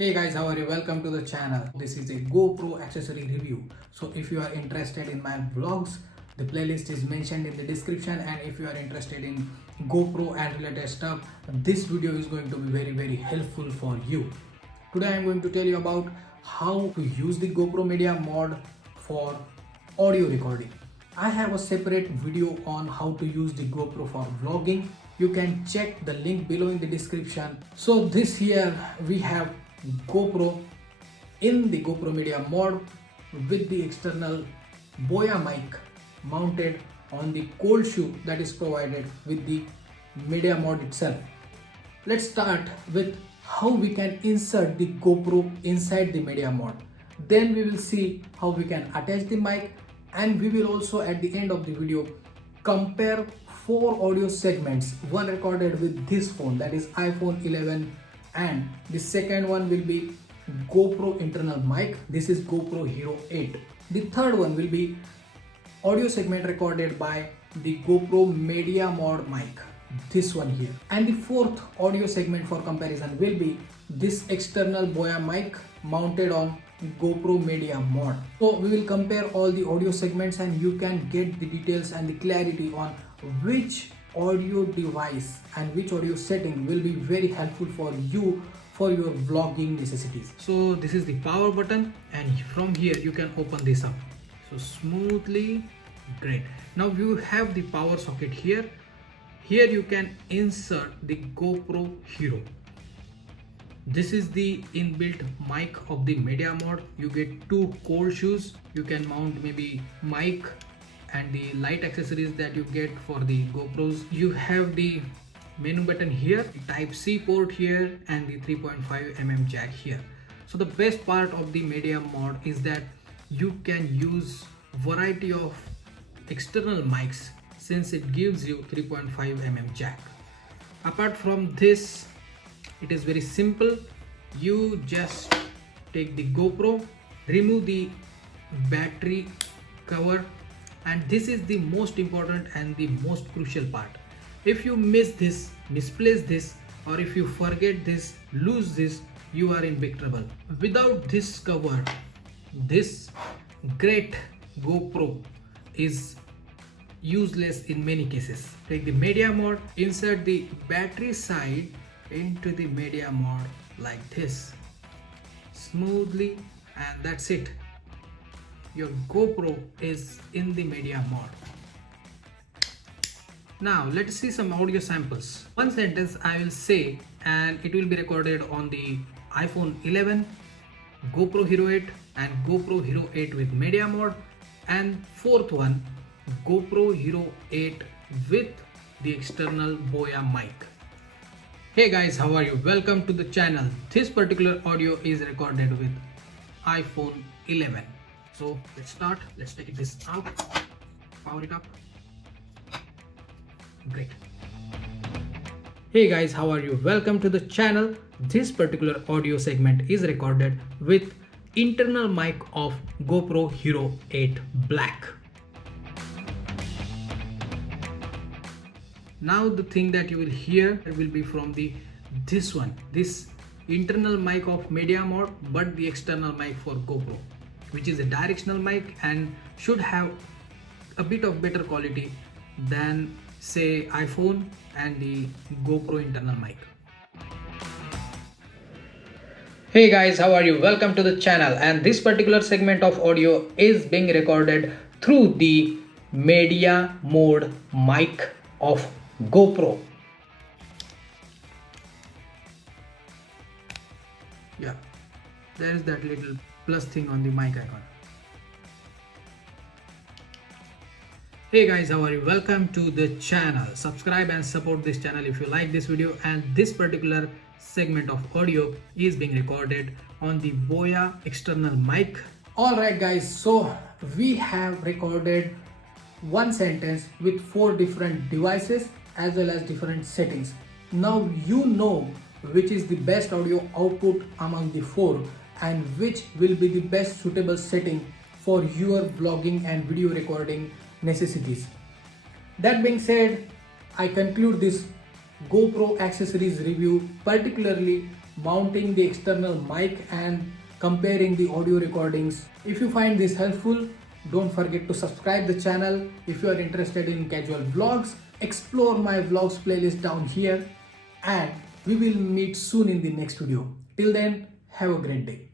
Hey guys, how are you? Welcome to the channel. This is a GoPro accessory review. So if you are interested in my vlogs, the playlist is mentioned in the description, and if you are interested in GoPro and related stuff, this video is going to be very helpful for you. Today I am going to tell you about how to use the GoPro Media Mod for audio recording. I have a separate video on how to use the GoPro for vlogging. You can check the link below in the description. So this here we have GoPro in the GoPro Media Mod with the external Boya mic mounted on the cold shoe that is provided with the Media Mod itself. Let's start with how we can insert the GoPro inside the Media Mod. Then we will see how we can attach the mic, and we will also at the end of the video compare 4 audio segments, one recorded with this phone, that is iPhone 11, and the second one will be GoPro internal mic, this is GoPro Hero 8. The third one will be audio segment recorded by the GoPro Media Mod mic, this one here. And the fourth audio segment for comparison will be this external Boya mic mounted on GoPro Media Mod. So we will compare all the audio segments, and you can get the details and the clarity on which audio device and which audio setting will be very helpful for you for your vlogging necessities. So this is the power button, and from here you can open this up so smoothly. Great. Now you have the power socket here. Here you can insert the GoPro Hero. This is the inbuilt mic of the Media Mod. You get 2 cold shoes. You can mount maybe mic and the light accessories that you get for the GoPros. You have the menu button here, type C port here, and the 3.5mm jack here. So the best part of the Media Mod is that you can use variety of external mics since it gives you 3.5mm jack. Apart from this, it is very simple. You just take the GoPro, remove the battery cover, and this is the most important and the most crucial part. If you miss this, misplace this, or if you forget this, lose this, you are in big trouble. Without this cover, this great GoPro is useless in many cases. Take the Media Mod, insert the battery side into the Media Mod like this smoothly, and that's it. Your GoPro is in the Media Mod. Now let's see some audio samples. One sentence I will say, and it will be recorded on the iPhone 11, GoPro Hero 8 and GoPro Hero 8 with Media Mod, and fourth one GoPro Hero 8 with the external Boya mic. Hey guys, how are you? Welcome to the channel. This particular audio is recorded with iPhone 11. So let's start. Let's take this out, power it up. Great. Hey guys, how are you? Welcome to the channel. This particular audio segment is recorded with internal mic of GoPro Hero 8 Black. Now the thing that you will hear will be from this one, this internal mic of Media Mod, but the external mic for GoPro, which is a directional mic and should have a bit of better quality than say iPhone and the GoPro internal mic. Hey guys, how are you? Welcome to the channel, and this particular segment of audio is being recorded through the Media Mod mic of GoPro. Yeah, there is that little plus thing on the mic icon. Hey guys, how are you? Welcome to the channel. Subscribe and support this channel if you like this video, and this particular segment of audio is being recorded on the Boya external mic. Alright guys, so we have recorded one sentence with 4 different devices as well as different settings. Now you know which is the best audio output among the 4 and which will be the best suitable setting for your vlogging and video recording necessities. That being said, I conclude this GoPro accessories review particularly mounting the external mic and comparing the audio recordings. If you find this helpful, don't forget to subscribe the channel. If you are interested in casual vlogs, explore my vlogs playlist down here, and we will meet soon in the next video. Till then, have a great day.